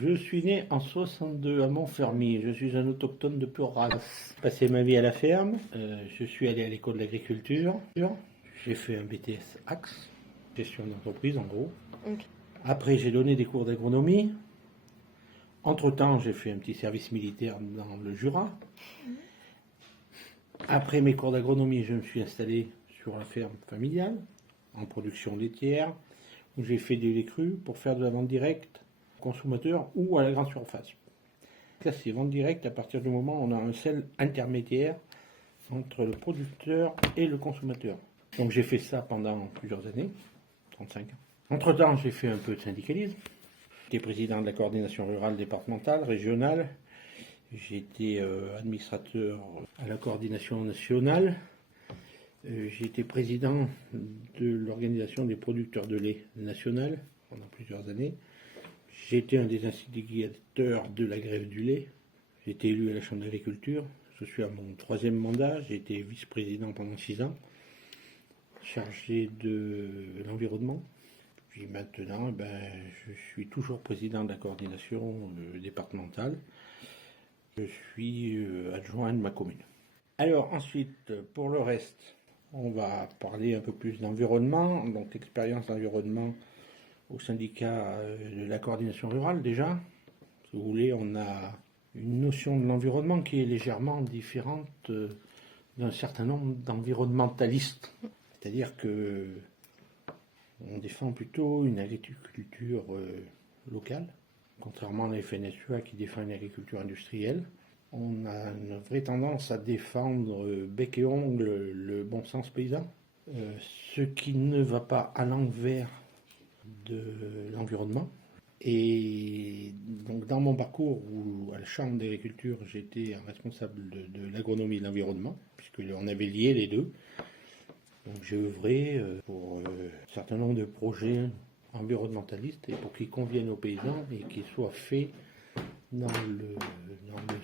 Je suis né en 62 à Montfermy. Je suis un autochtone de pure race. J'ai passé ma vie à la ferme. Je suis allé à l'école d'agriculture. J'ai fait un BTS Axe, gestion d'entreprise en gros. Okay. Après, j'ai donné des cours d'agronomie. Entre-temps, j'ai fait un petit service militaire dans le Jura. Après mes cours d'agronomie, je me suis installé sur la ferme familiale, en production laitière, où j'ai fait des laits crus pour faire de la vente directe aux consommateurs ou à la grande surface. Là, c'est vente directe à partir du moment où on a un sel intermédiaire entre le producteur et le consommateur. Donc j'ai fait ça pendant plusieurs années, 35 ans. Entre-temps, j'ai fait un peu de syndicalisme. J'étais président de la coordination rurale départementale, régionale. J'ai été administrateur à la coordination nationale. J'ai été président de l'organisation des producteurs de lait nationale pendant plusieurs années. J'ai été un des instigateurs de la grève du lait. J'ai été élu à la Chambre d'agriculture. Je suis à mon 3e mandat. J'ai été vice-président pendant 6 ans, chargé de l'environnement. Puis maintenant, je suis toujours président de la coordination départementale. Je suis adjoint de ma commune. Alors ensuite, pour le reste, on va parler un peu plus d'environnement. Donc l'expérience d'environnement au syndicat de la coordination rurale déjà. Si vous voulez, on a une notion de l'environnement qui est légèrement différente d'un certain nombre d'environnementalistes. C'est-à-dire que on défend plutôt une agriculture locale, contrairement à la FNSEA qui défend une agriculture industrielle. On a une vraie tendance à défendre bec et ongle le bon sens paysan, ce qui ne va pas à l'envers de l'environnement. Et donc dans mon parcours où à la Chambre d'agriculture j'étais responsable de l'agronomie et de l'environnement, puisqu'on avait lié les deux. Donc j'ai œuvré pour un certain nombre de projets environnementalistes et pour qu'ils conviennent aux paysans et qu'ils soient faits dans le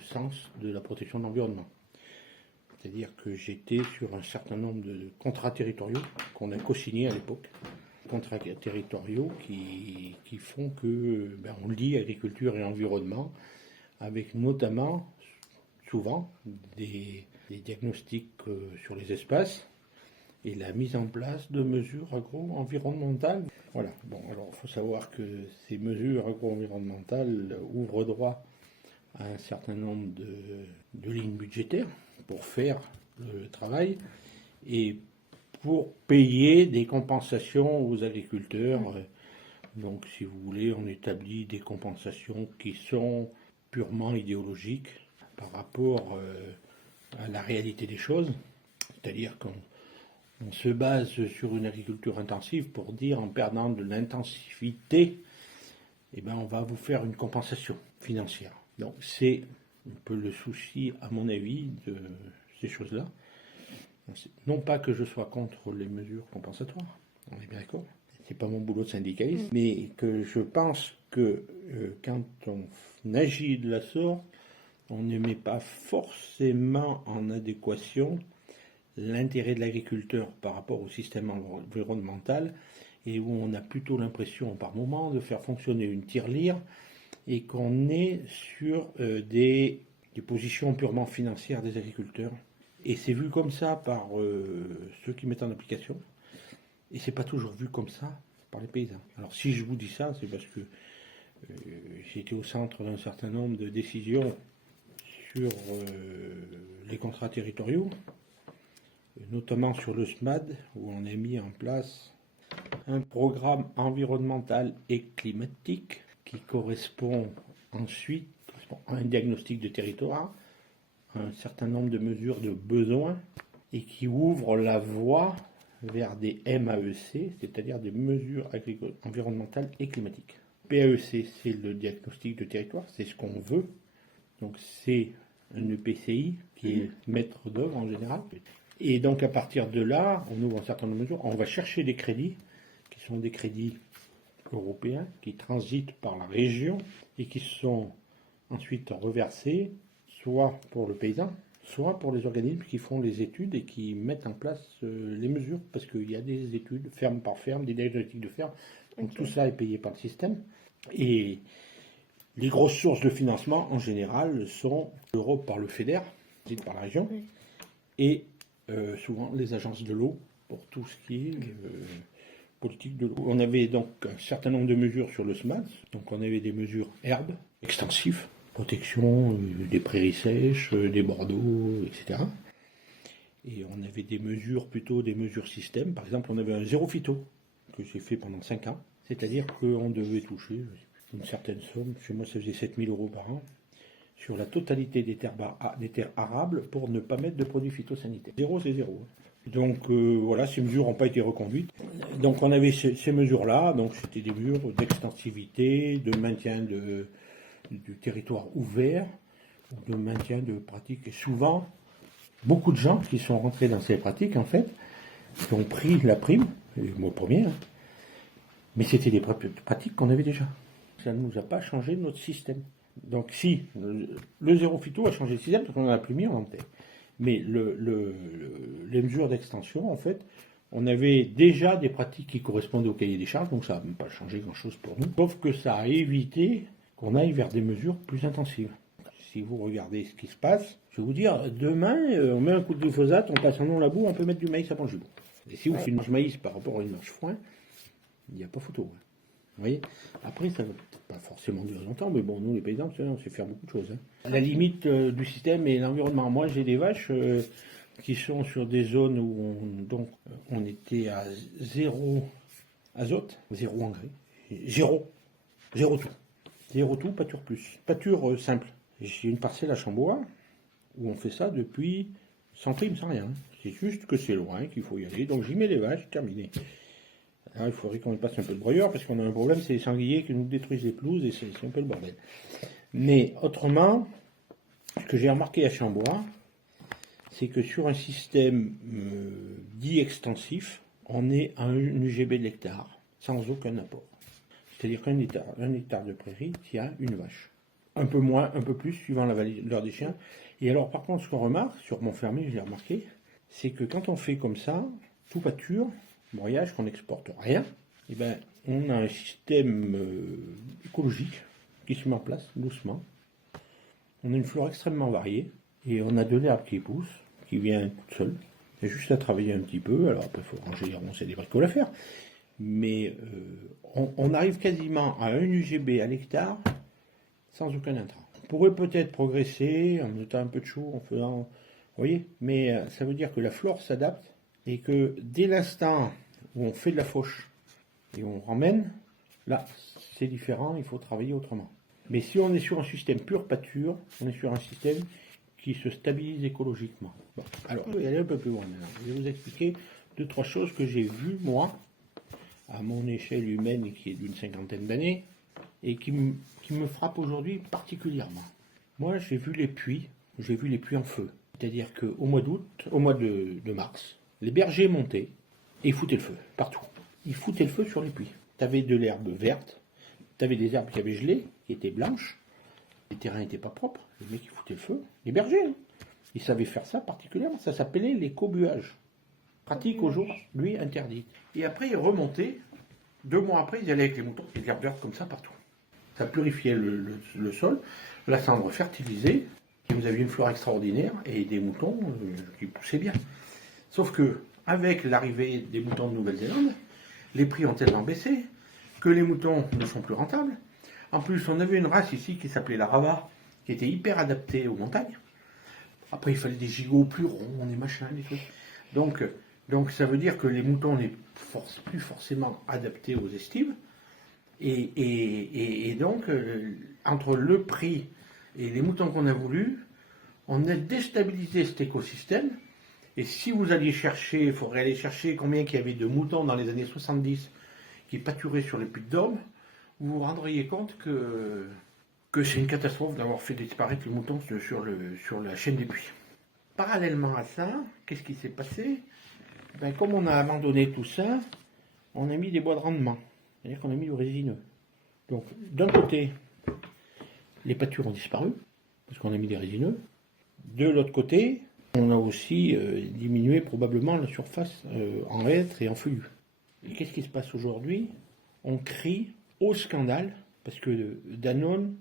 sens de la protection de l'environnement. C'est-à-dire que j'étais sur un certain nombre de contrats territoriaux qu'on a co-signés à l'époque. Contrats territoriaux qui font que on lie agriculture et environnement avec notamment souvent des diagnostics sur les espaces et la mise en place de mesures agro-environnementales. Voilà. Bon, alors il faut savoir que ces mesures agro-environnementales ouvrent droit à un certain nombre de lignes budgétaires pour faire le travail et pour payer des compensations aux agriculteurs. Donc, si vous voulez, on établit des compensations qui sont purement idéologiques par rapport à la réalité des choses. C'est-à-dire qu'on se base sur une agriculture intensive pour dire en perdant de l'intensivité, on va vous faire une compensation financière. Donc c'est un peu le souci, à mon avis, de ces choses-là. Non pas que je sois contre les mesures compensatoires, on est bien d'accord, c'est pas mon boulot de syndicaliste, mais que je pense que quand on agit de la sorte, on ne met pas forcément en adéquation l'intérêt de l'agriculteur par rapport au système environnemental et où on a plutôt l'impression par moment de faire fonctionner une tirelire et qu'on est sur des positions purement financières des agriculteurs. Et c'est vu comme ça par ceux qui mettent en application et c'est pas toujours vu comme ça par les paysans. Alors si je vous dis ça, c'est parce que j'ai été au centre d'un certain nombre de décisions sur les contrats territoriaux, notamment sur le SMAD, où on a mis en place un programme environnemental et climatique qui correspond ensuite à un diagnostic de territoire, à un certain nombre de mesures de besoins, et qui ouvre la voie vers des MAEC, c'est-à-dire des mesures environnementales et climatiques. PAEC, c'est le diagnostic de territoire, c'est ce qu'on veut, donc c'est un EPCI qui est maître d'œuvre en général. Et donc à partir de là, on ouvre un certain nombre de mesures, on va chercher des crédits, qui sont des crédits européens, qui transitent par la région et qui sont ensuite reversés, soit pour le paysan, soit pour les organismes qui font les études et qui mettent en place les mesures, parce qu'il y a des études ferme par ferme, des diagnostics de ferme, donc tout ça est payé par le système. Et Les grosses sources de financement, en général, sont l'Europe par le FEDER, par la région, et souvent les agences de l'eau, pour tout ce qui est politique de l'eau. On avait donc un certain nombre de mesures sur le SMAS, donc on avait des mesures herbes, extensives, protection des prairies sèches, des bords d'eau, etc. Et on avait des mesures, plutôt des mesures système. Par exemple, on avait un zéro phyto, que j'ai fait pendant 5 ans, c'est-à-dire qu'on devait toucher une certaine somme, chez moi ça faisait 7 000 € par an, sur la totalité des terres arables pour ne pas mettre de produits phytosanitaires. Zéro, c'est zéro. Donc voilà, ces mesures n'ont pas été reconduites. Donc on avait ces mesures-là, donc c'était des mesures d'extensivité, de maintien du territoire ouvert, de maintien de pratiques. Et souvent, beaucoup de gens qui sont rentrés dans ces pratiques, en fait, qui ont pris la prime, et moi le premier, hein, mais c'était des pratiques qu'on avait déjà. Ça ne nous a pas changé notre système. Donc si, le zéro phyto a changé le système, parce qu'on n'en a plus mis, on en mettait. Mais les mesures d'extension, en fait, on avait déjà des pratiques qui correspondaient au cahier des charges, donc ça n'a même pas changé grand-chose pour nous. Sauf que ça a évité qu'on aille vers des mesures plus intensives. Si vous regardez ce qui se passe, je vais vous dire, demain, on met un coup de glyphosate, on passe un nom la boue, on peut mettre du maïs à Pangibou. Et si vous faites une marche maïs par rapport à une marche foin, il n'y a pas photo. Hein. Vous voyez. Après, ça ne va peut-être pas forcément durer longtemps, mais bon, nous, les paysans, on sait faire beaucoup de choses. Hein. La limite du système et l'environnement. Moi, j'ai des vaches qui sont sur des zones où on était à 0 azote, 0 engrais, 0 tout. 0 tout, pâture plus. Pâture simple. J'ai une parcelle à Chambois où on fait ça depuis sans prime, sans rien. C'est juste que c'est loin, qu'il faut y aller. Donc j'y mets les vaches, terminé. Alors, il faudrait qu'on y passe un peu de broyeur parce qu'on a un problème, c'est les sangliers qui nous détruisent les pelouses et c'est un peu le bordel. Mais autrement, ce que j'ai remarqué à Chambois, c'est que sur un système dit extensif, on est à un UGB de l'hectare, sans aucun apport. C'est-à-dire qu'un hectare de prairie tient une vache. Un peu moins, un peu plus, suivant la valeur des chiens. Et alors, par contre, ce qu'on remarque, sur mon fermier, je l'ai remarqué, c'est que quand on fait comme ça, tout pâture, broyage, qu'on n'exporte rien, et ben, on a un système écologique qui se met en place doucement. On a une flore extrêmement variée et on a de l'herbe qui pousse, qui vient toute seule. Il y a juste à travailler un petit peu. Alors après, il faut ranger, roncer des bricoles à faire. Mais on arrive quasiment à 1 UGB à l'hectare sans aucun intrant. On pourrait peut-être progresser en mettant un peu de chaux, en faisant... Vous voyez, mais ça veut dire que la flore s'adapte et que dès l'instant où on fait de la fauche et on ramène, là, c'est différent, il faut travailler autrement. Mais si on est sur un système pure pâture, on est sur un système qui se stabilise écologiquement. Bon, alors, je vais aller un peu plus loin maintenant. Je vais vous expliquer 2-3 choses que j'ai vues, moi, à mon échelle humaine, qui est d'une 50aine d'années, et qui me frappent aujourd'hui particulièrement. Moi, j'ai vu les puits en feu. C'est-à-dire qu'au mois d'août, au mois de mars, les bergers montaient et ils foutaient le feu, partout. Ils foutaient le feu sur les puits. Tu avais de l'herbe verte, tu avais des herbes qui avaient gelé, qui étaient blanches, les terrains n'étaient pas propres, les mecs ils foutaient le feu, les bergers, hein. Ils savaient faire ça particulièrement, ça s'appelait l'écobuage. Pratique aujourd'hui interdite. Et après ils remontaient, 2 mois après ils allaient avec les moutons, et l'herbe verte comme ça partout. Ça purifiait le sol, la cendre fertilisée, et vous aviez une flore extraordinaire et des moutons qui poussaient bien. Sauf que, avec l'arrivée des moutons de Nouvelle-Zélande, les prix ont tellement baissé que les moutons ne sont plus rentables. En plus, on avait une race ici qui s'appelait la Rava, qui était hyper adaptée aux montagnes. Après, il fallait des gigots plus ronds, des machins, des trucs. Donc ça veut dire que les moutons n'est plus forcément adaptés aux estives. Et donc, entre le prix et les moutons qu'on a voulu, on a déstabilisé cet écosystème. Et si vous alliez chercher, il faudrait aller chercher combien il y avait de moutons dans les années 70 qui pâturaient sur les puits de Dôme, vous vous rendriez compte que c'est une catastrophe d'avoir fait disparaître les moutons sur la chaîne des puits. Parallèlement à ça, qu'est-ce qui s'est passé? Ben, comme on a abandonné tout ça, on a mis des bois de rendement. C'est-à-dire qu'on a mis du résineux. Donc, d'un côté, les pâtures ont disparu, parce qu'on a mis des résineux. De l'autre côté, on a aussi diminué probablement la surface en hêtre et en feuillus. Et qu'est-ce qui se passe aujourd'hui? On crie au scandale, parce que Danone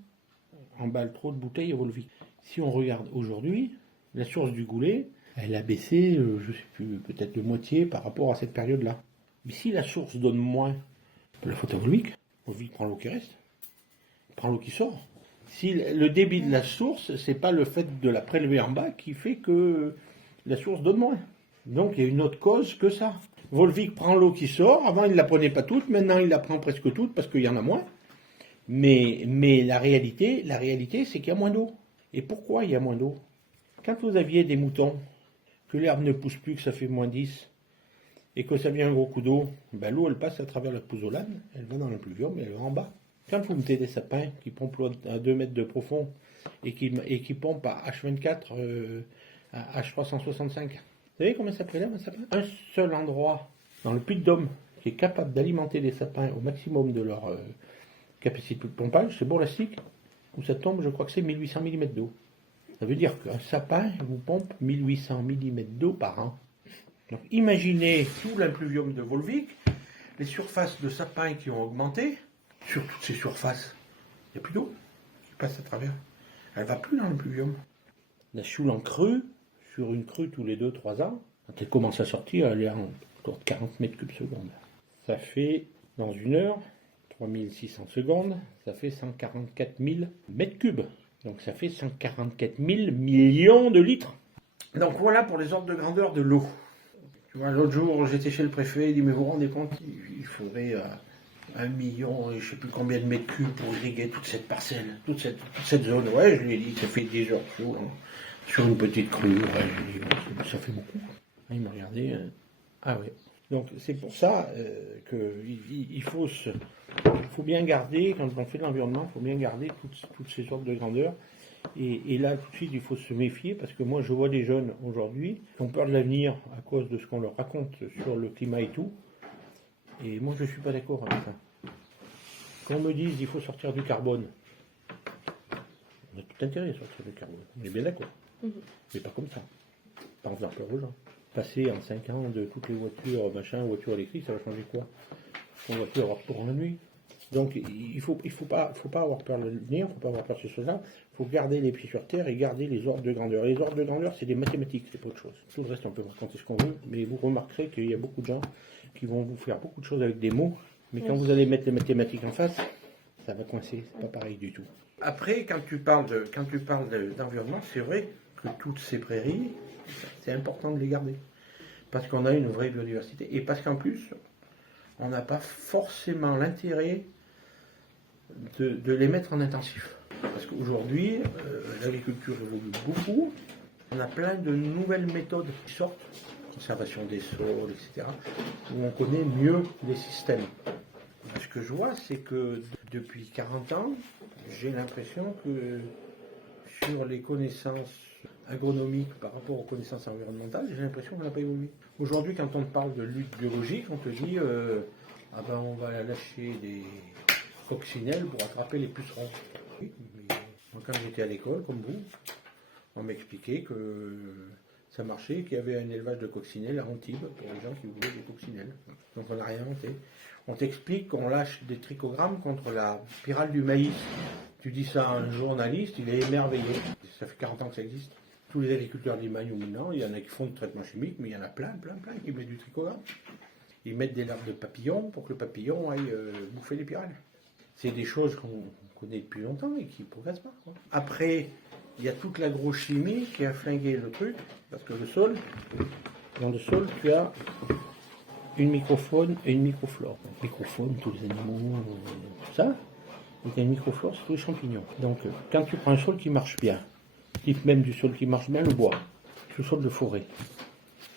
emballent trop de bouteilles à Volvic. Si on regarde aujourd'hui, la source du Goulet, elle a baissé, je ne sais plus, peut-être de moitié par rapport à cette période-là. Mais si la source donne moins, la faute à Volvic. Volvic prend l'eau qui reste, prend l'eau qui sort. Si le débit de la source, c'est pas le fait de la prélever en bas qui fait que la source donne moins. Donc il y a une autre cause que ça. Volvic prend l'eau qui sort, avant il ne la prenait pas toute, maintenant il la prend presque toute parce qu'il y en a moins. Mais la réalité c'est qu'il y a moins d'eau. Et pourquoi il y a moins d'eau? Quand vous aviez des moutons, que l'herbe ne pousse plus, que ça fait moins 10, et que ça vient un gros coup d'eau, ben l'eau elle passe à travers la pouzzolane, elle va dans le pluvium et elle va en bas. Quand vous mettez des sapins qui pompent l'eau à 2 mètres de profond et qui pompent à H24, à H365, vous savez combien ça prélève un sapin? Un seul endroit dans le Puy-de-Dôme qui est capable d'alimenter les sapins au maximum de leur capacité de pompage, c'est Bourg-Lastic, où ça tombe, je crois que c'est 1800 mm d'eau. Ça veut dire qu'un sapin vous pompe 1800 mm d'eau par an. Donc imaginez tout l'impluvium de Volvic, les surfaces de sapins qui ont augmenté. Sur toutes ces surfaces, il n'y a plus d'eau qui passe à travers. Elle ne va plus dans l'impluvium. La choule en crue, sur une crue tous les 2-3 ans, quand elle commence à sortir, elle est en autour de 40 mètres cubes secondes. Ça fait, dans une heure, 3600 secondes, ça fait 144 000 mètres cubes. Donc ça fait 144 000 millions de litres. Donc voilà pour les ordres de grandeur de l'eau. Tu vois, l'autre jour, j'étais chez le préfet, il dit, mais vous vous rendez compte, il faudrait 1 million et je ne sais plus combien de mètres cubes pour irriguer toute cette parcelle, toute cette zone. Ouais, je lui ai dit, ça fait 10 heures sur une petite crue. Ouais, je lui ai dit, ça fait beaucoup. Il m'a regardé. Ah ouais. Donc c'est pour ça qu'il faut bien garder, quand on fait de l'environnement, il faut bien garder toutes ces sortes de grandeurs. Et là, tout de suite, il faut se méfier, parce que moi, je vois des jeunes aujourd'hui qui ont peur de l'avenir à cause de ce qu'on leur raconte sur le climat et tout. Et moi, je ne suis pas d'accord avec ça. Qu'on me dise qu'il faut sortir du carbone, on a tout intérêt à sortir du carbone. On est bien d'accord. Mais pas comme ça. Pas en faisant peur aux gens. Passer en 5 ans de toutes les voitures, voitures électriques, ça va changer quoi? On va plus avoir peur en la nuit. Donc il faut pas avoir peur de l'avenir, il ne faut pas avoir peur de ces choses-là. Il faut garder les pieds sur terre et garder les ordres de grandeur. Les ordres de grandeur, c'est des mathématiques, c'est pas autre chose. Tout le reste, on peut raconter ce qu'on veut, mais vous remarquerez qu'il y a beaucoup de gens qui vont vous faire beaucoup de choses avec des mots, mais quand vous allez mettre les mathématiques en face, ça va coincer, c'est pas pareil du tout. Après, quand tu parles d'environnement, c'est vrai que toutes ces prairies, c'est important de les garder. Parce qu'on a une vraie biodiversité. Et parce qu'en plus, on n'a pas forcément l'intérêt de les mettre en intensif. Parce qu'aujourd'hui, l'agriculture évolue beaucoup. On a plein de nouvelles méthodes qui sortent, conservation des sols, etc., où on connaît mieux les systèmes. Ce que je vois, c'est que depuis 40 ans, j'ai l'impression que sur les connaissances agronomiques par rapport aux connaissances environnementales, j'ai l'impression qu'on n'a pas évolué. Aujourd'hui, quand on parle de lutte biologique, on te dit on va lâcher des coccinelles pour attraper les pucerons. Oui, mais moi, quand j'étais à l'école, comme vous, on m'expliquait que ça marchait, qu'il y avait un élevage de coccinelles à Antibes pour les gens qui voulaient des coccinelles. Donc on n'a rien inventé. On t'explique qu'on lâche des trichogrammes contre la spirale du maïs. Tu dis ça à un journaliste, il est émerveillé. Ça fait 40 ans que ça existe. Tous les agriculteurs d'Imagne ou maintenant, il y en a qui font du traitement chimique, mais il y en a plein qui mettent du trichogramme. Ils mettent des larves de papillons pour que le papillon aille bouffer les pyrales. C'est des choses qu'on connaît depuis longtemps et qui ne progressent pas, quoi. Après, il y a toute l'agrochimie qui a flingué le truc, parce que dans le sol, tu as une microfaune et une microflore. Microfaune, tous les animaux, tout ça. Et tu as une microflore, c'est tous les champignons. Donc, quand tu prends un sol qui marche bien, type même du sol qui marche bien, le bois, le sol de forêt,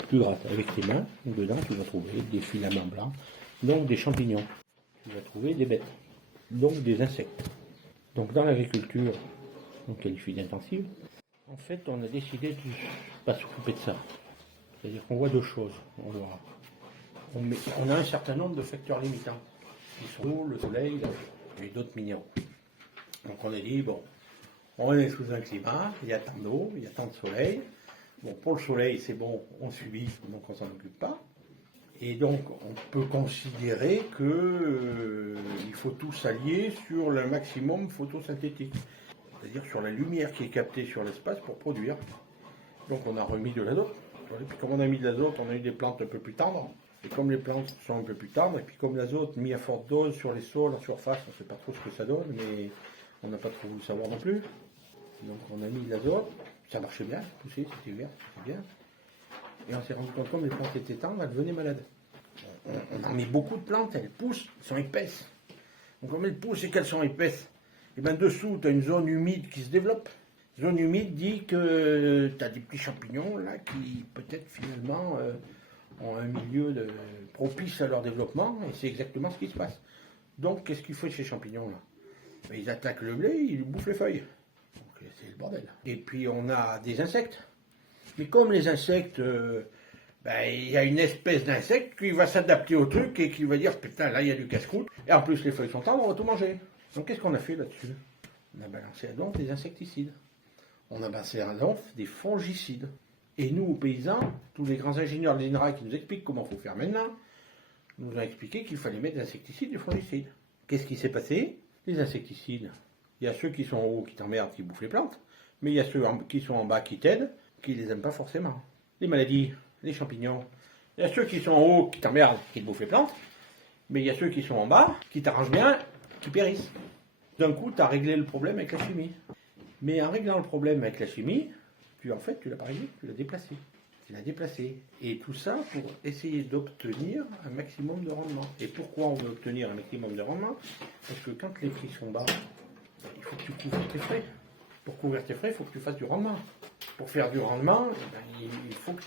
tu grattes avec tes mains, dedans tu vas trouver des filaments blancs, donc des champignons. Tu vas trouver des bêtes, donc des insectes. Donc dans l'agriculture, on qualifie d'intensive, en fait on a décidé de ne pas s'occuper de ça. C'est-à-dire qu'on voit deux choses. On a un certain nombre de facteurs limitants, qui sont le soleil et d'autres minéraux. Donc on a dit, bon, on est sous un climat, il y a tant d'eau, il y a tant de soleil. Bon, pour le soleil, c'est bon, on subit, donc on ne s'en occupe pas. Et donc, on peut considérer qu'il faut tout s'allier sur le maximum photosynthétique. c'est-à-dire sur la lumière qui est captée sur l'espace pour produire. Donc on a remis de l'azote. Et puis comme on a mis de l'azote, on a eu des plantes un peu plus tendres. Et comme les plantes sont un peu plus tendres, et puis comme l'azote mis à forte dose sur les sols, en surface, on ne sait pas trop ce que ça donne, mais on n'a pas trop voulu savoir non plus. Donc on a mis de l'azote, ça marchait bien, poussé, c'était vert, c'était bien. Et on s'est rendu compte que comme les plantes étaient tendres, elles devenaient malades. On en met beaucoup de plantes, elles poussent, elles sont épaisses. Donc comme elles poussent et qu'elles sont épaisses, et bien dessous, tu as une zone humide qui se développe. Zone humide dit que tu as des petits champignons là qui peut-être finalement ont un milieu propice à leur développement, et c'est exactement ce qui se passe. Donc qu'est-ce qu'il faut ces champignons là? Ben, ils attaquent le blé, ils bouffent les feuilles. Donc c'est le bordel. Et puis on a des insectes. Mais comme les insectes, il y a une espèce d'insecte qui va s'adapter au truc et qui va dire putain là il y a du casse-croûte, et en plus les feuilles sont tendres, on va tout manger. Donc qu'est-ce qu'on a fait là-dessus? On a balancé à donf des insecticides. On a balancé à donf des fongicides. Et nous, paysans, tous les grands ingénieurs de l'INRA qui nous expliquent comment il faut faire maintenant, nous ont expliqué qu'il fallait mettre des insecticides et des fongicides. Qu'est-ce qui s'est passé? Les insecticides, il y a ceux qui sont en haut qui t'emmerdent, qui bouffent les plantes, mais il y a ceux qui sont en bas qui t'aident, qui ne les aiment pas forcément. Les maladies, les champignons, il y a ceux qui sont en haut qui t'emmerdent, qui te bouffent les plantes, mais il y a ceux qui sont en bas, qui t'arrangent bien, qui périssent. D'un coup, tu as réglé le problème avec la chimie. Mais en réglant le problème avec la chimie, tu l'as pas réglé, tu l'as déplacé. Tu l'as déplacé. Et tout ça pour essayer d'obtenir un maximum de rendement. Et pourquoi on veut obtenir un maximum de rendement? Parce que quand les prix sont bas, il faut que tu couvres tes frais. Pour couvrir tes frais, il faut que tu fasses du rendement. Pour faire du rendement, il faut que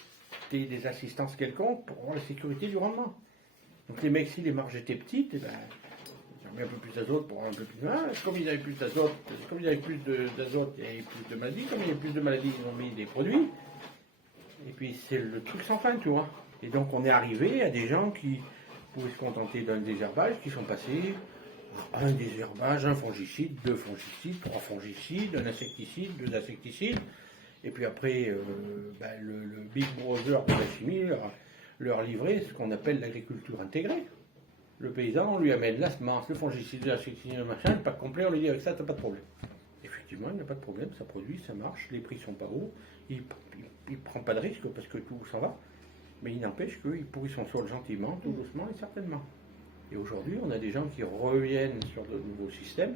tu aies des assistances quelconques pour avoir la sécurité du rendement. Donc les mecs, si les marges étaient petites, ils ont mis un peu plus d'azote pour avoir un peu plus de main. Comme ils avaient plus d'azote, comme il y avait plus d'azote, il y avait plus de maladies. Comme il y avait plus de maladies, ils ont mis des produits. Et puis c'est le truc sans fin, tu vois. Et donc on est arrivé à des gens qui pouvaient se contenter d'un désherbage, qui sont passés à un désherbage, un fongicide, deux fongicides, trois fongicides, un insecticide, deux insecticides. Et puis après, le Big Brother de la chimie leur livrait ce qu'on appelle l'agriculture intégrée. Le paysan, on lui amène la semence, le fongicide, l'insecticide, le machin, le pack complet, on lui dit avec ça, t'as pas de problème. Effectivement, il n'y a pas de problème, ça produit, ça marche, les prix sont pas hauts, il ne prend pas de risque parce que tout s'en va, mais il n'empêche qu'il pourrit son sol gentiment, tout doucement et certainement. Et aujourd'hui, on a des gens qui reviennent sur de nouveaux systèmes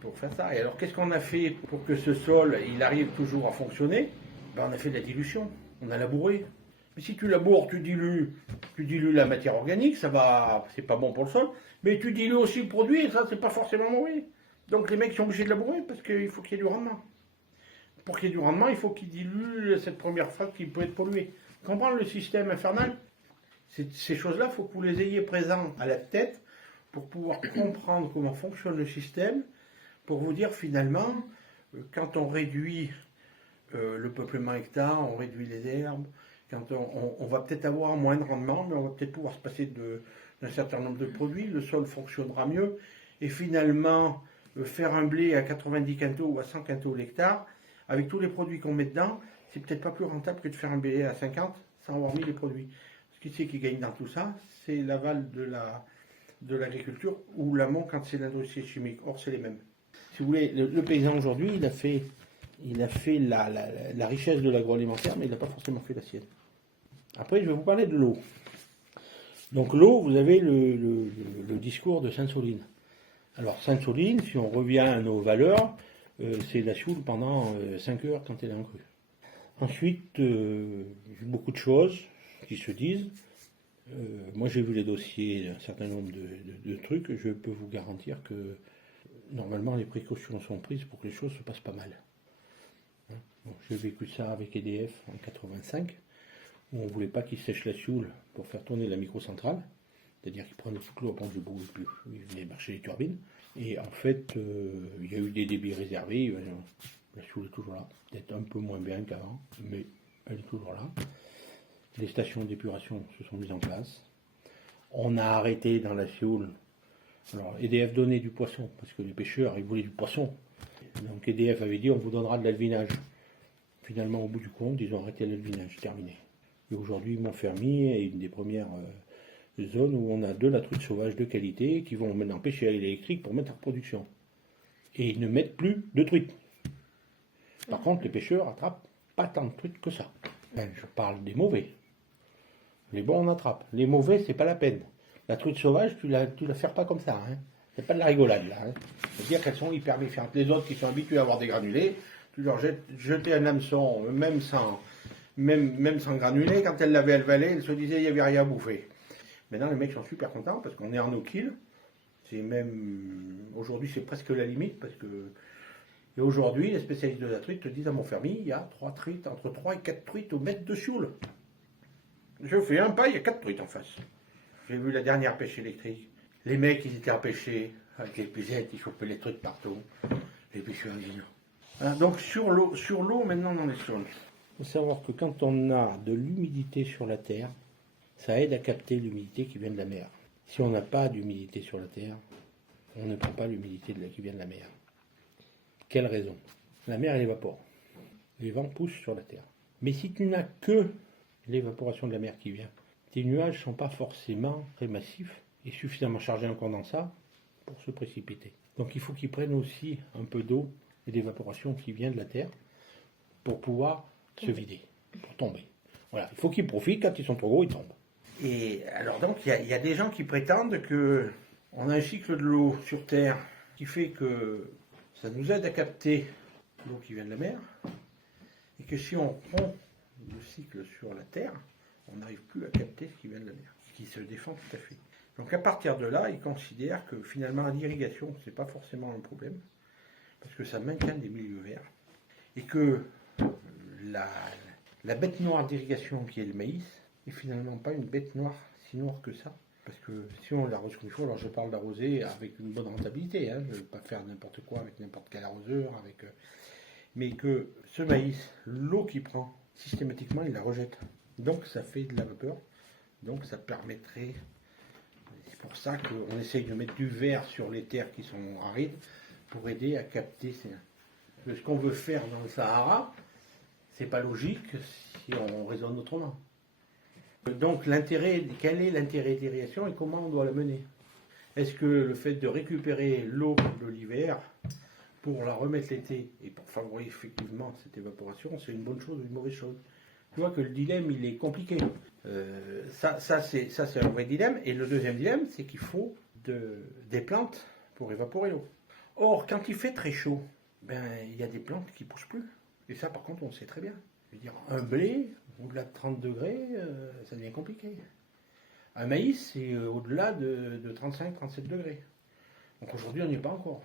pour faire ça. Et alors, qu'est-ce qu'on a fait pour que ce sol, il arrive toujours à fonctionner? On a fait de la dilution, on a labouré. Mais si tu laboures, tu dilues la matière organique, ça va, c'est pas bon pour le sol, mais tu dilues aussi le produit, et ça, c'est pas forcément mauvais. Donc les mecs sont obligés de labourer parce qu'il faut qu'il y ait du rendement. Pour qu'il y ait du rendement, il faut qu'ils diluent cette première phase qui peut être polluée. Comprendre le système infernal? Ces choses-là, il faut que vous les ayez présentes à la tête pour pouvoir comprendre comment fonctionne le système, pour vous dire finalement, quand on réduit le peuplement hectare, on réduit les herbes, quand on va peut-être avoir moins de rendement, mais on va peut-être pouvoir se passer d'un certain nombre de produits, le sol fonctionnera mieux, et finalement, faire un blé à 90 quintaux ou à 100 quintaux l'hectare, avec tous les produits qu'on met dedans, c'est peut-être pas plus rentable que de faire un blé à 50 sans avoir mis les produits. Ce qui c'est qui gagne dans tout ça, c'est l'aval de l'agriculture ou l'amont quand c'est l'industrie chimique. Or, c'est les mêmes. Si vous voulez, le paysan aujourd'hui, il a fait la richesse de l'agroalimentaire, mais il n'a pas forcément fait la sienne. Après, je vais vous parler de l'eau. Donc l'eau, vous avez le discours de Sainte-Soline. Alors Sainte-Soline, si on revient à nos valeurs, c'est la Sioule pendant 5 heures quand elle est en crue. Ensuite, beaucoup de choses qui se disent. Moi j'ai vu les dossiers d'un certain nombre de trucs, je peux vous garantir que normalement les précautions sont prises pour que les choses se passent pas mal. Donc, j'ai vécu ça avec EDF en 85, où on ne voulait pas qu'ils sèchent la Sioule pour faire tourner la microcentrale, c'est-à-dire qu'ils prenaient toute l'eau à du bout, ils venaient marcher les turbines. Et en fait, il y a eu des débits réservés, la Sioule est toujours là, peut-être un peu moins bien qu'avant, mais elle est toujours là. Les stations d'épuration se sont mises en place. On a arrêté dans la Sioule. Alors, EDF donnait du poisson, parce que les pêcheurs, ils voulaient du poisson. Donc EDF avait dit, on vous donnera de l'alvinage. Finalement, au bout du compte, ils ont arrêté l'alvinage, terminé. Et aujourd'hui, Montfermy est une des premières zones où on a de la truite sauvage de qualité qui vont maintenant pêcher à l'électrique pour mettre en production. Et ils ne mettent plus de truite. Par contre, les pêcheurs attrapent pas tant de trucs que ça. Je parle des mauvais. Les bons, on attrape. Les mauvais, c'est pas la peine. La truite sauvage, tu la ferres pas comme ça. Hein. C'est pas de la rigolade, là. Hein. C'est-à-dire qu'elles sont hyper méfiantes. Les autres qui sont habitués à avoir des granulés, tu leur jetais un hameçon, même sans granulés, quand elles l'avaient avalé, elles se disaient qu'il n'y avait rien à bouffer. Maintenant, les mecs sont super contents parce qu'on est en no-kill. C'est même... Aujourd'hui, c'est presque la limite parce que... Et aujourd'hui, les spécialistes de la truite te disent à Montfermy, il y a entre 3 et 4 truites au mètre de sioule. Je fais un pas, il y a 4 truites en face. J'ai vu la dernière pêche électrique. Les mecs, ils étaient à pêcher avec les puzettes, ils chopaient les truites partout. Les pêcheurs, ils disent non. Donc sur l'eau, maintenant dans les sols. Il faut savoir que quand on a de l'humidité sur la terre, ça aide à capter l'humidité qui vient de la mer. Si on n'a pas d'humidité sur la terre, on ne prend pas l'humidité qui vient de la mer. Quelle raison? La mer, elle évapore. Les vents poussent sur la terre. Mais si tu n'as que l'évaporation de la mer qui vient, tes nuages ne sont pas forcément très massifs et suffisamment chargés en condensat pour se précipiter. Donc il faut qu'ils prennent aussi un peu d'eau et d'évaporation qui vient de la terre pour pouvoir se vider, pour tomber. Voilà, il faut qu'ils profitent, quand ils sont trop gros, ils tombent. Et alors donc, il y a des gens qui prétendent qu'on a un cycle de l'eau sur Terre qui fait que ça nous aide à capter l'eau qui vient de la mer, et que si on rompt le cycle sur la Terre, on n'arrive plus à capter ce qui vient de la mer, ce qui se défend tout à fait. Donc à partir de là, ils considèrent que finalement l'irrigation, c'est pas forcément un problème, parce que ça maintient des milieux verts, et que la bête noire d'irrigation qui est le maïs, n'est finalement pas une bête noire si noire que ça. Parce que si on l'arrose comme il faut, alors je parle d'arroser avec une bonne rentabilité, hein, je ne vais pas faire n'importe quoi avec n'importe quel arroseur, mais que ce maïs, l'eau qu'il prend, systématiquement, il la rejette. Donc ça fait de la vapeur, donc ça permettrait, c'est pour ça qu'on essaye de mettre du verre sur les terres qui sont arides, pour aider à capter ce qu'on veut faire dans le Sahara, c'est pas logique si on raisonne autrement. Donc quel est l'intérêt de l'irrigation et comment on doit la mener? Est-ce que le fait de récupérer l'eau de l'hiver pour la remettre l'été et pour favoriser effectivement cette évaporation, c'est une bonne chose ou une mauvaise chose? Tu vois que le dilemme, il est compliqué. Ça c'est un vrai dilemme. Et le deuxième dilemme, c'est qu'il faut des plantes pour évaporer l'eau. Or, quand il fait très chaud, il y a des plantes qui ne poussent plus. Et ça, par contre, on le sait très bien. Je veux dire, un blé, au-delà de 30 degrés, ça devient compliqué. Un maïs, c'est au-delà de 35-37 degrés. Donc aujourd'hui, on n'y est pas encore.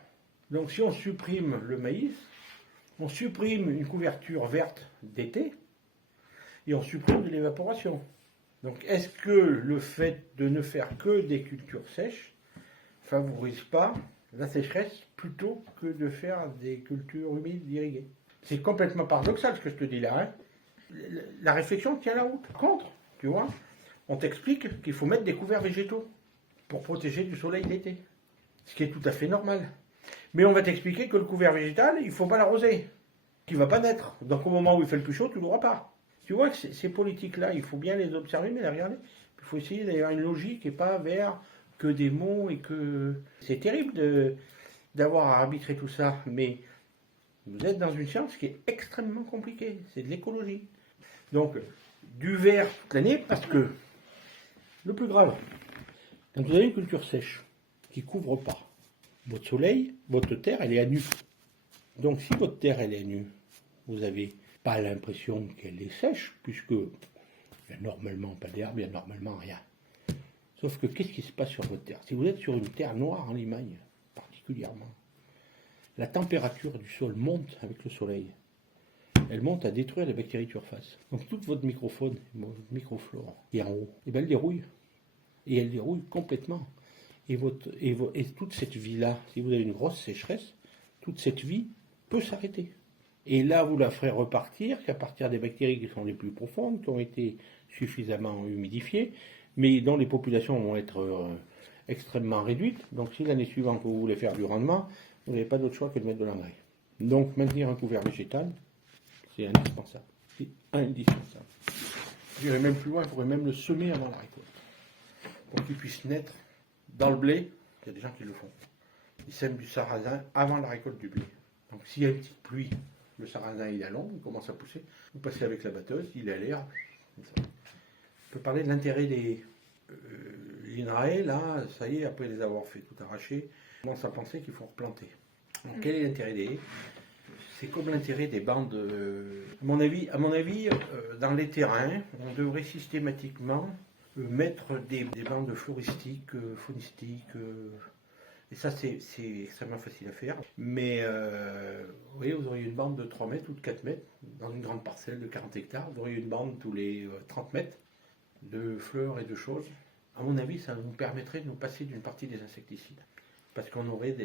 Donc si on supprime le maïs, on supprime une couverture verte d'été, et on supprime de l'évaporation. Donc est-ce que le fait de ne faire que des cultures sèches favorise pas la sécheresse plutôt que de faire des cultures humides irriguées? C'est complètement paradoxal ce que je te dis là. Hein. La réflexion tient la route. Contre, tu vois, on t'explique qu'il faut mettre des couverts végétaux pour protéger du soleil l'été. Ce qui est tout à fait normal. Mais on va t'expliquer que le couvert végétal, il ne faut pas l'arroser. Qui ne va pas naître. Donc au moment où il fait le plus chaud, tu ne l'auras pas. Tu vois que ces politiques-là, il faut bien les observer, mais les regarder. Il faut essayer d'avoir une logique et pas vers que des mots et que... C'est terrible d'avoir à arbitrer tout ça, mais vous êtes dans une science qui est extrêmement compliquée. C'est de l'écologie. Donc, du vert toute l'année, parce que le plus grave, quand vous avez une culture sèche qui ne couvre pas votre soleil, votre terre, elle est à nu. Donc, si votre terre, elle est à nu, vous n'avez pas l'impression qu'elle est sèche, puisque il n'y a normalement pas d'herbe, il n'y a normalement rien. Sauf que qu'est-ce qui se passe sur votre terre? Si vous êtes sur une terre noire en Limagne, particulièrement, la température du sol monte avec le soleil. Elle monte à détruire les bactéries de surface. Donc toute votre microfaune, votre microflore qui est en haut, et elle dérouille. Et elle dérouille complètement. Et toute cette vie-là, si vous avez une grosse sécheresse, toute cette vie peut s'arrêter. Et là, vous la ferez repartir qu'à partir des bactéries qui sont les plus profondes, qui ont été suffisamment humidifiées, mais dont les populations vont être extrêmement réduites. Donc si l'année suivante, vous voulez faire du rendement, vous n'avez pas d'autre choix que de mettre de l'engrais. Donc maintenir un couvert végétal, c'est indispensable. C'est indispensable. J'irai même plus loin, il faudrait même le semer avant la récolte. Pour qu'il puisse naître dans le blé, il y a des gens qui le font. Ils sèment du sarrasin avant la récolte du blé. Donc s'il y a une petite pluie Le sarrasin, il est long, il commence à pousser. Vous passez avec la batteuse, il a l'air. On peut parler de l'intérêt des l'INRAE, là, ça y est, après les avoir fait tout arracher, on commence à penser qu'il faut replanter. Alors, quel est l'intérêt des haies? C'est comme l'intérêt des bandes. À mon avis, dans les terrains, on devrait systématiquement mettre des bandes floristiques, faunistiques. Et ça, c'est extrêmement facile à faire. Mais oui, vous auriez une bande de 3 mètres ou de 4 mètres dans une grande parcelle de 40 hectares. Vous auriez une bande tous les 30 mètres de fleurs et de choses. À mon avis, ça nous permettrait de nous passer d'une partie des insecticides. Parce qu'on aurait,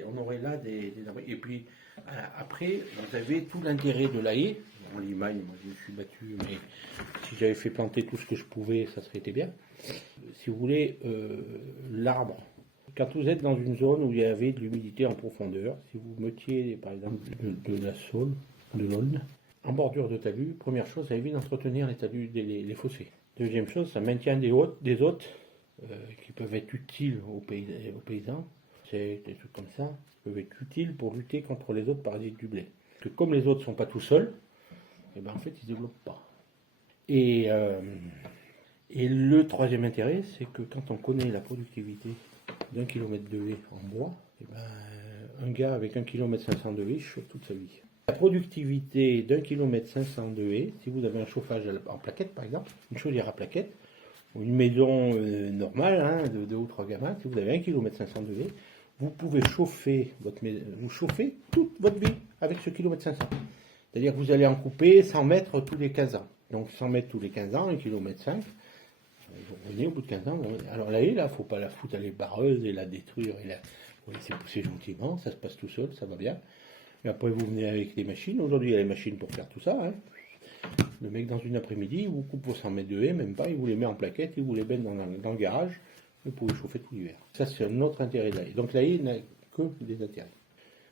là des abris. Et puis, après, vous avez tout l'intérêt de la haie. En Limagne, moi je me suis battu, mais si j'avais fait planter tout ce que je pouvais, ça serait été bien. Si vous voulez, l'arbre, quand vous êtes dans une zone où il y avait de l'humidité en profondeur, si vous mettiez par exemple de la saule, de l'aulne, en bordure de talus, première chose, ça évite d'entretenir les talus, les fossés. Deuxième chose, ça maintient des hôtes qui peuvent être utiles aux paysans, des trucs comme ça, qui peuvent être utiles pour lutter contre les autres parasites du blé. Parce que comme les autres ne sont pas tout seuls, et ben en fait ils ne développent pas. Et le troisième intérêt, c'est que quand on connaît la productivité d'1 km de haie en bois, et ben, un gars avec 1,5 km de haie chauffe toute sa vie. La productivité d'1,5 km de haie, si vous avez un chauffage en plaquette par exemple, une chaudière à plaquette, ou une maison normale, hein, de 2 ou 3 gamins, si vous avez 1,5 km de haie, vous pouvez chauffer vous chauffez toute votre vie avec ce 1,5 km. C'est-à-dire que vous allez en couper 100 mètres tous les 15 ans. Donc 100 mètres tous les 15 ans, 1,5 km. Vous revenez au bout de 15 ans. Alors la haie, là, il ne faut pas la foutre à les barreuses et la détruire. Vous laissez pousser gentiment, ça se passe tout seul, ça va bien. Et après, vous venez avec des machines. Aujourd'hui, il y a les machines pour faire tout ça. Hein. Le mec, dans une après-midi, il vous coupe vos 100 mètres de haie, même pas, il vous les met en plaquette, il vous les met dans le garage. Vous pouvez chauffer tout l'hiver. Ça, c'est un autre intérêt de la haie. Donc la haie n'a que des intérêts.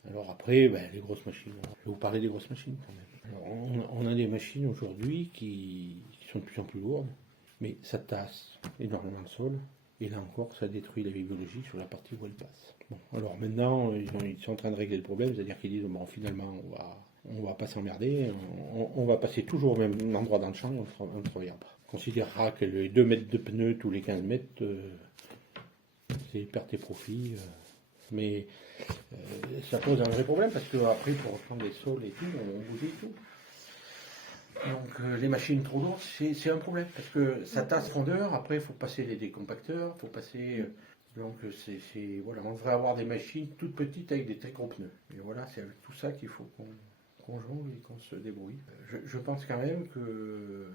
Alors après, les grosses machines. Je vais vous parler des grosses machines quand même. Alors, on a des machines aujourd'hui qui sont de plus en plus lourdes, mais ça tasse énormément le sol. Et là encore, ça détruit la vie biologique sur la partie où elle passe. Bon, alors maintenant, ils sont en train de régler le problème, c'est-à-dire qu'ils disent, bon, finalement, on va pas s'emmerder, on va passer toujours au même endroit dans le champ et on ne travaillera pas. On considérera que les 2 mètres de pneus tous les 15 mètres, c'est perte et profit. Mais ça pose un vrai problème parce qu'après, pour reprendre les sols et tout, on bousille tout. Donc les machines trop lourdes, c'est un problème parce que ça tasse fondeur. Après, il faut passer les décompacteurs, il faut passer. Donc voilà, on devrait avoir des machines toutes petites avec des très gros pneus. Et voilà, c'est avec tout ça qu'il faut qu'on jongle et qu'on se débrouille. Je pense quand même que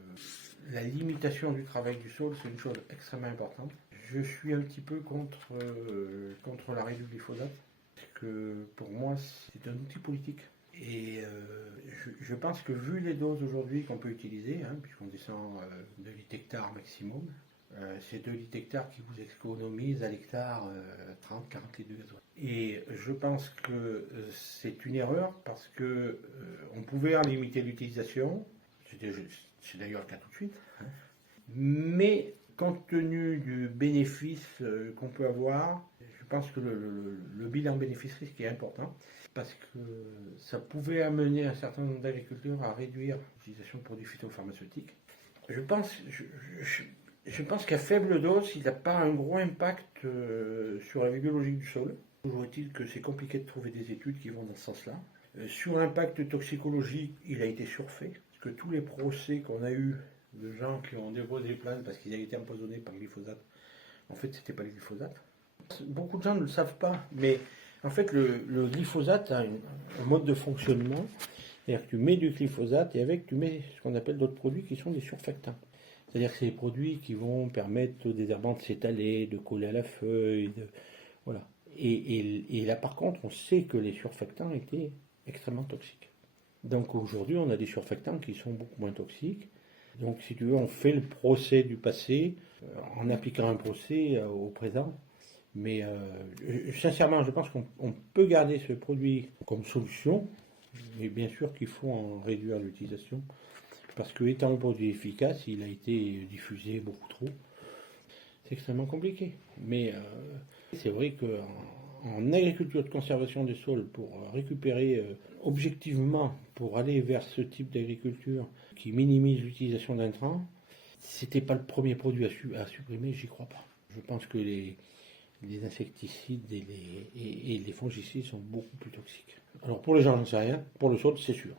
la limitation du travail du sol, c'est une chose extrêmement importante. Je suis un petit peu contre l'arrêt du glyphosate, parce que pour moi, c'est un outil politique. Et je pense que vu les doses aujourd'hui qu'on peut utiliser, hein, puisqu'on descend de 8 hectares maximum, c'est 2 litres hectares qui vous économisent à l'hectare 30-40 litres de gasoil. Et je pense que c'est une erreur parce que on pouvait en limiter l'utilisation, c'est d'ailleurs le cas tout de suite, hein, mais compte tenu du bénéfice qu'on peut avoir, je pense que le bilan bénéfice-risque est important parce que ça pouvait amener un certain nombre d'agriculteurs à réduire l'utilisation de produits phytopharmaceutiques. Je pense qu'à faible dose, il n'a pas un gros impact sur la vie biologique du sol. Toujours est-il que c'est compliqué de trouver des études qui vont dans ce sens-là. Sur l'impact toxicologique, il a été surfait, parce que tous les procès qu'on a eus de gens qui ont déposé plainte parce qu'ils avaient été empoisonnés par le glyphosate, en fait, c'était pas le glyphosate. Beaucoup de gens ne le savent pas, mais en fait, le glyphosate a un mode de fonctionnement. C'est-à-dire que tu mets du glyphosate et avec, tu mets ce qu'on appelle d'autres produits qui sont des surfactants. C'est-à-dire que c'est des produits qui vont permettre aux désherbants de s'étaler, de coller à la feuille, voilà. Et là, par contre, on sait que les surfactants étaient extrêmement toxiques. Donc aujourd'hui, on a des surfactants qui sont beaucoup moins toxiques. Donc, si tu veux, on fait le procès du passé en appliquant un procès au présent. Mais sincèrement, je pense qu'on peut garder ce produit comme solution, mais bien sûr qu'il faut en réduire l'utilisation, parce que étant un produit efficace, il a été diffusé beaucoup trop. C'est extrêmement compliqué. Mais c'est vrai qu'en en agriculture de conservation des sols pour récupérer objectivement, pour aller vers ce type d'agriculture qui minimise l'utilisation d'intrants, c'était pas le premier produit à supprimer, j'y crois pas. Je pense que les insecticides et les fongicides sont beaucoup plus toxiques. Alors pour les gens, j'en sais rien. Pour le sol, c'est sûr.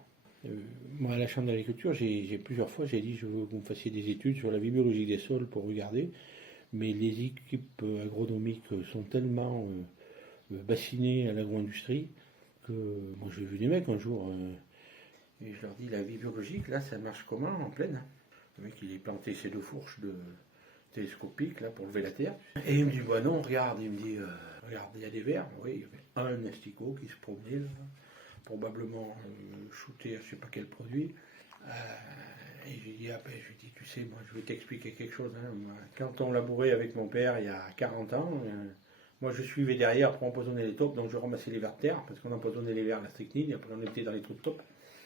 Moi, à la Chambre d'agriculture, j'ai plusieurs fois, j'ai dit, je veux que vous me fassiez des études sur la vie biologique des sols pour regarder. Mais les équipes agronomiques sont tellement bassinées à l'agro-industrie que moi, j'ai vu des mecs un jour, et je leur dis, la vie biologique, là, ça marche comment en pleine? Le mec, il est planté ses 2 fourches télescopiques là, pour lever la terre. Et il me dit, bah non, regarde, il me dit, regarde, il y a des vers. Oui, il y avait un asticot qui se promenait là, probablement shooté à je sais pas quel produit. Et j'ai dit, ah ben, je lui dis, tu sais, moi je vais t'expliquer quelque chose. Hein. Moi, quand on labourait avec mon père il y a 40 ans, moi je suivais derrière pour empoisonner les taupes, donc je ramassais les vers de terre, parce qu'on empoisonnait les vers à la strychnine, et après on était dans les trous de taupes.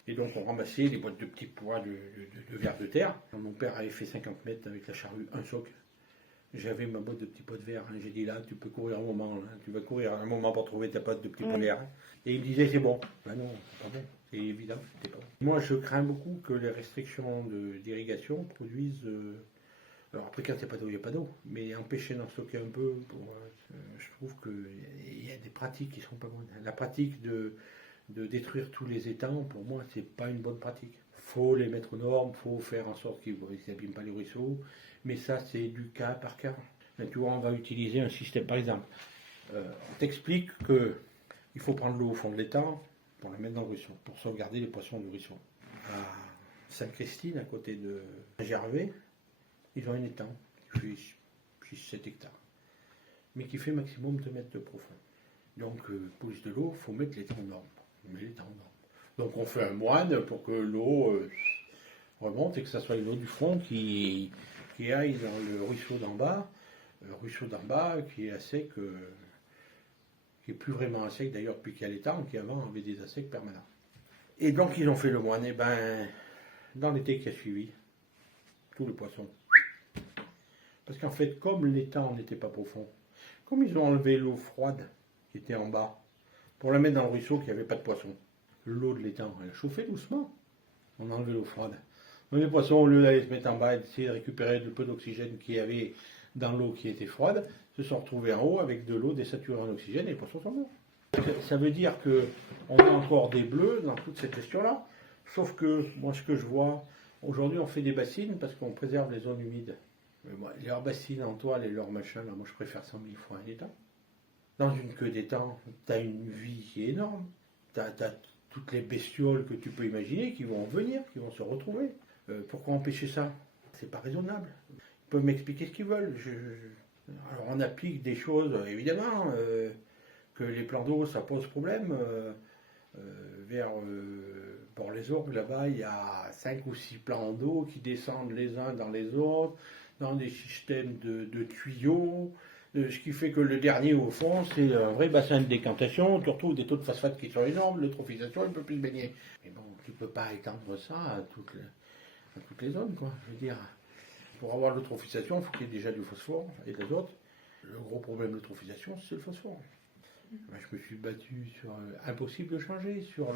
Et donc on ramassait les boîtes de petits pois de vers de terre. Mon père avait fait 50 mètres avec la charrue, un socle. J'avais ma boîte de petits pois de verre. Hein. J'ai dit là, tu peux courir un moment. Hein. Tu vas courir un moment pour trouver ta boîte de petits pois de verre. Hein. Et il me disait, c'est bon. Ben non, c'est pas bon. C'est évident, c'était pas bon. Moi, je crains beaucoup que les restrictions d'irrigation produisent... alors après, quand il n'y a pas d'eau, il n'y a pas d'eau. Mais empêcher d'en stocker un peu, je trouve qu'il y a des pratiques qui ne sont pas bonnes. La pratique de détruire tous les étangs, pour moi, c'est pas une bonne pratique. Faut les mettre aux normes, faut faire en sorte qu'ils n'abîment pas les ruisseaux, mais ça, c'est du cas par cas. Là, tu vois, on va utiliser un système, par exemple, on t'explique qu'il faut prendre l'eau au fond de l'étang pour la mettre dans le ruisseau, pour sauvegarder les poissons du ruisseau. À Sainte-Christine, à côté de Gervais, ils ont un étang qui fait 6-7 hectares, mais qui fait maximum 2 mètres de profond. Donc, police de l'eau, il faut mettre l'étang aux normes. On met l'étang aux normes. Donc on fait un moine pour que l'eau remonte et que ça soit l'eau du fond qui aille dans le ruisseau d'en bas. Le ruisseau d'en bas qui est à sec, qui est plus vraiment à sec d'ailleurs depuis qu'il y a l'étang, qui avant avait des assecs permanents. Et donc ils ont fait le moine, et ben dans l'été qui a suivi, tout le poisson. Parce qu'en fait, comme l'étang n'était pas profond, comme ils ont enlevé l'eau froide qui était en bas, pour la mettre dans le ruisseau qui n'avait pas de poisson, l'eau de l'étang, elle a chauffé doucement. On a enlevé l'eau froide. Donc les poissons, au lieu d'aller se mettre en bas et d'essayer de récupérer le peu d'oxygène qu'il y avait dans l'eau qui était froide, se sont retrouvés en haut avec de l'eau désaturée en oxygène et les poissons sont morts. Ça veut dire qu'on a encore des bleus dans toute cette gestion-là. Sauf que, moi, ce que je vois, aujourd'hui, on fait des bassines parce qu'on préserve les zones humides. Mais moi, leurs bassines en toile et leurs machins, là, moi, je préfère 100 000 fois un étang. Dans une queue d'étang, tu as une vie qui est énorme. Tu as toutes les bestioles que tu peux imaginer qui vont venir, qui vont se retrouver. Pourquoi empêcher ça? C'est pas raisonnable. Ils peuvent m'expliquer ce qu'ils veulent. Alors on applique des choses, évidemment, que les plans d'eau, ça pose problème. Vers pour les Orgues, là-bas, il y a 5 ou 6 plans d'eau qui descendent les uns dans les autres, dans des systèmes de tuyaux. Ce qui fait que le dernier, au fond, c'est un vrai bassin de décantation. Tu retrouves des taux de phosphate qui sont énormes, l'eutrophisation, elle ne peut plus se baigner. Mais bon, tu ne peux pas étendre ça à toutes les zones, quoi. Je veux dire, pour avoir l'eutrophisation, il faut qu'il y ait déjà du phosphore et de l'azote. Le gros problème de l'eutrophisation, c'est le phosphore. Je me suis battu sur impossible de changer, sur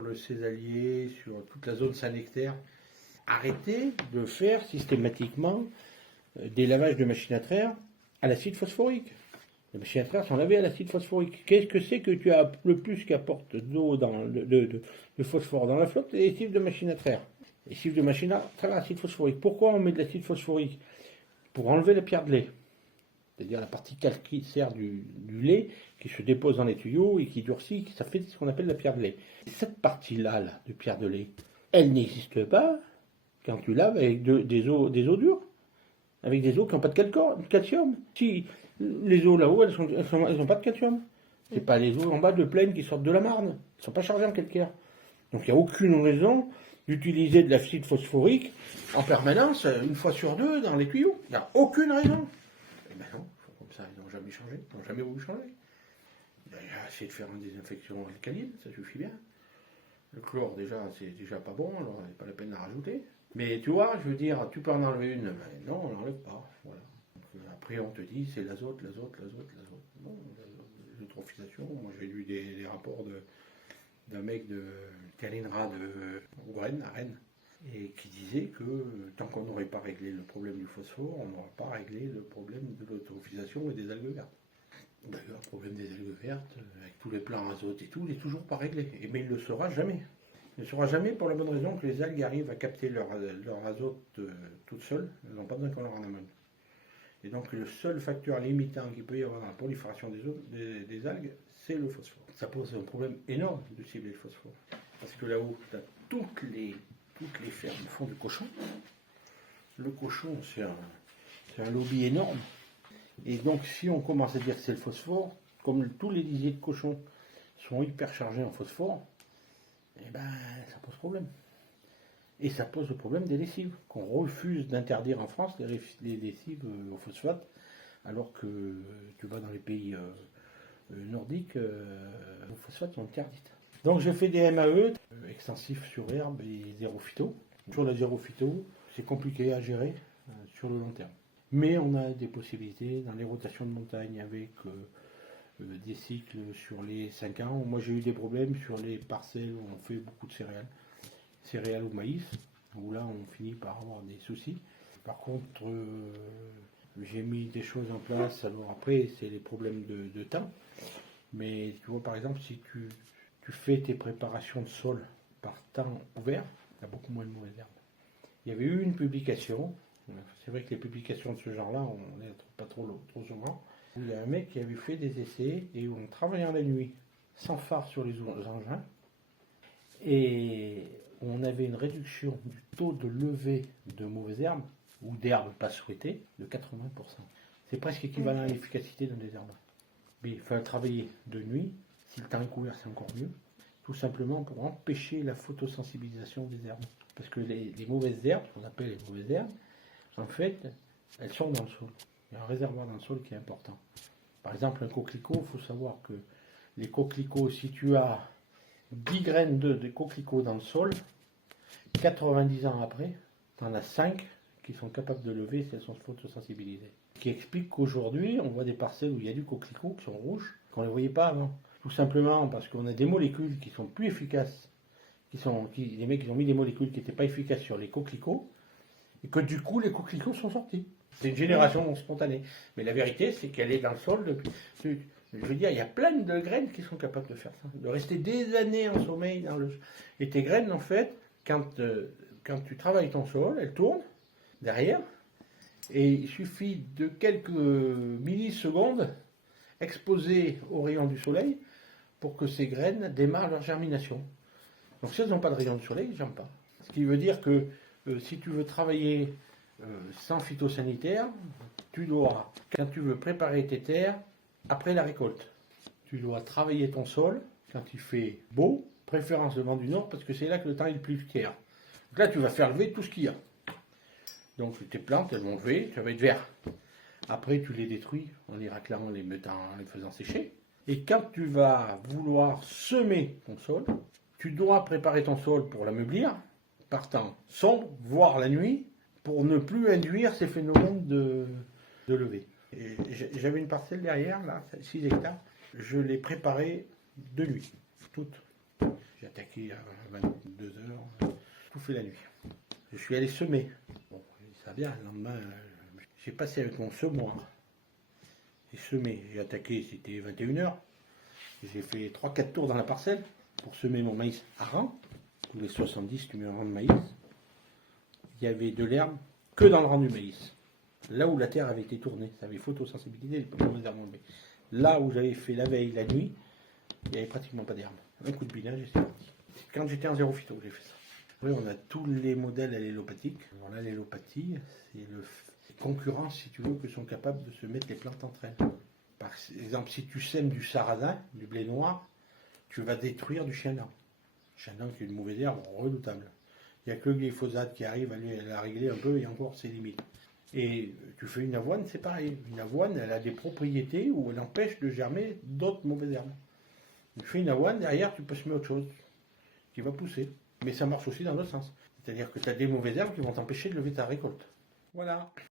le césalier, sur toute la zone Saint-Nectaire. Arrêtez de faire systématiquement des lavages de machines à traire à l'acide phosphorique. Les machines à traire sont lavées à l'acide phosphorique. Qu'est-ce que c'est que tu as le plus qu'apporte d'eau de phosphore dans la flotte? Les lessives de machines à traire. Les lessives de machines à traire à l'acide phosphorique. Pourquoi on met de l'acide phosphorique? Pour enlever la pierre de lait. C'est-à-dire la partie calcaire du lait qui se dépose dans les tuyaux et qui durcit, ça fait ce qu'on appelle la pierre de lait. Cette partie-là de pierre de lait, elle n'existe pas quand tu laves avec des eaux dures, avec des eaux qui n'ont pas de calcium. Si les eaux là-haut, elles n'ont pas de calcium. C'est pas les eaux en bas de plaine qui sortent de la Marne. Elles ne sont pas chargées en calcaire. Donc il n'y a aucune raison d'utiliser de l'acide phosphorique en permanence, une fois sur deux, dans les tuyaux. Il n'y a aucune raison. Ben non, comme ça, ils n'ont jamais changé, ils n'ont jamais voulu changer. Il a essayé de faire une désinfection alcaline, ça suffit bien. Le chlore, déjà, c'est déjà pas bon, alors il n'est pas la peine d'en rajouter. Mais tu vois, je veux dire, tu peux en enlever une, mais non, on n'enlève pas. Voilà. Donc, après, on te dit, c'est l'azote. Non, l'eutrophisation. Moi j'ai lu des rapports d'un mec de Kalinra de Rennes, à Rennes, et qui disait que tant qu'on n'aurait pas réglé le problème du phosphore, on n'aura pas réglé le problème de l'eutrophisation et des algues vertes. D'ailleurs, le problème des algues vertes, avec tous les plans azote et tout, il n'est toujours pas réglé. Mais il ne le sera jamais. Il ne sera jamais pour la bonne raison que les algues arrivent à capter leur azote toutes seules. Elles n'ont pas besoin qu'on leur en amène. Et donc le seul facteur limitant qu'il peut y avoir dans la prolifération des algues, c'est le phosphore. Ça pose un problème énorme de cibler le phosphore. Parce que là-haut, tu as toutes les fermes font du cochon. Le cochon, c'est un lobby énorme. Et donc si on commence à dire que c'est le phosphore, comme tous les lisiers de cochons sont hyper chargés en phosphore, eh ben ça pose problème. Et ça pose le problème des lessives, qu'on refuse d'interdire en France les lessives au phosphate, alors que tu vas dans les pays nordiques, les phosphates sont interdites. Donc j'ai fait des MAE extensifs sur herbe et zéro phyto. Sur la zéro phyto, c'est compliqué à gérer sur le long terme. Mais on a des possibilités dans les rotations de montagne avec des cycles sur les 5 ans. Moi j'ai eu des problèmes sur les parcelles où on fait beaucoup de céréales ou maïs, où là on finit par avoir des soucis. Par contre, j'ai mis des choses en place, alors après c'est les problèmes de temps, mais tu vois par exemple si tu fais tes préparations de sol par temps ouvert, il y a beaucoup moins de mauvaises herbes. Il y avait eu une publication, c'est vrai que les publications de ce genre-là, on n'est pas trop souvent, où il y a un mec qui avait fait des essais et où on travaillait la nuit, sans phare sur les engins, et on avait une réduction du taux de levée de mauvaises herbes, ou d'herbes pas souhaitées, de 80%. C'est presque équivalent à l'efficacité d'un désherbant. Mais il faut travailler de nuit, si le temps est couvert c'est encore mieux, tout simplement pour empêcher la photosensibilisation des herbes. Parce que les mauvaises herbes, qu'on appelle les mauvaises herbes, en fait, elles sont dans le sol. Il y a un réservoir dans le sol qui est important. Par exemple, un coquelicot, il faut savoir que les coquelicots, si tu as 10 graines de coquelicots dans le sol, 90 ans après, tu en as 5 qui sont capables de lever si elles sont photosensibilisées. Ce qui explique qu'aujourd'hui, on voit des parcelles où il y a du coquelicot qui sont rouges, qu'on ne les voyait pas avant. Tout simplement parce qu'on a des molécules qui sont plus efficaces, les mecs ils ont mis des molécules qui n'étaient pas efficaces sur les coquelicots, et que du coup les coquelicots sont sortis. C'est une génération spontanée. Mais la vérité, c'est qu'elle est dans le sol depuis... Je veux dire, il y a plein de graines qui sont capables de faire ça, de rester des années en sommeil dans le... Et tes graines, en fait, quand tu travailles ton sol, elles tournent derrière, et il suffit de quelques millisecondes exposées aux rayons du soleil pour que ces graines démarrent leur germination. Donc si elles n'ont pas de rayons du soleil, elles ne germent pas. Ce qui veut dire que si tu veux travailler sans phytosanitaire, tu dois, quand tu veux préparer tes terres, après la récolte, tu dois travailler ton sol quand il fait beau, préférence le vent du nord, parce que c'est là que le temps est le plus clair. Donc là, tu vas faire lever tout ce qu'il y a. Donc tes plantes, elles vont lever, ça va être vert. Après, tu les détruis en les raclant, en les faisant sécher. Et quand tu vas vouloir semer ton sol, tu dois préparer ton sol pour l'ameublir, par temps sombre, voire la nuit, pour ne plus induire ces phénomènes de levée. J'avais une parcelle derrière, là, 6 hectares, je l'ai préparée de nuit, toute. J'ai attaqué à 22 heures, tout fait la nuit. Je suis allé semer. Bon, ça vient, le lendemain, j'ai passé avec mon semoir. J'ai semé, j'ai attaqué, c'était 21 heures. J'ai fait 3-4 tours dans la parcelle pour semer mon maïs à rang. Tous les 70, tu mets un rang de maïs. Il y avait de l'herbe que dans le rang du maïs. Là où la terre avait été tournée, ça avait photosensibilisé, les mauvaises herbes enlevées. Là où j'avais fait la veille, la nuit, il n'y avait pratiquement pas d'herbe. Un coup de binage et c'est parti. Quand j'étais en zéro phyto, j'ai fait ça. Oui, on a tous les modèles allélopathiques. Alors là, l'allélopathie, c'est le concurrence, si tu veux, que sont capables de se mettre les plantes entre elles. Par exemple, si tu sèmes du sarrasin, du blé noir, tu vas détruire du chien d'an. Chien d'an qui est une mauvaise herbe redoutable. Il n'y a que le glyphosate qui arrive à la régler un peu et encore ses limites. Et tu fais une avoine, c'est pareil. Une avoine, elle a des propriétés où elle empêche de germer d'autres mauvaises herbes. Tu fais une avoine, derrière, tu peux semer autre chose qui va pousser. Mais ça marche aussi dans l'autre sens. C'est-à-dire que tu as des mauvaises herbes qui vont t'empêcher de lever ta récolte. Voilà.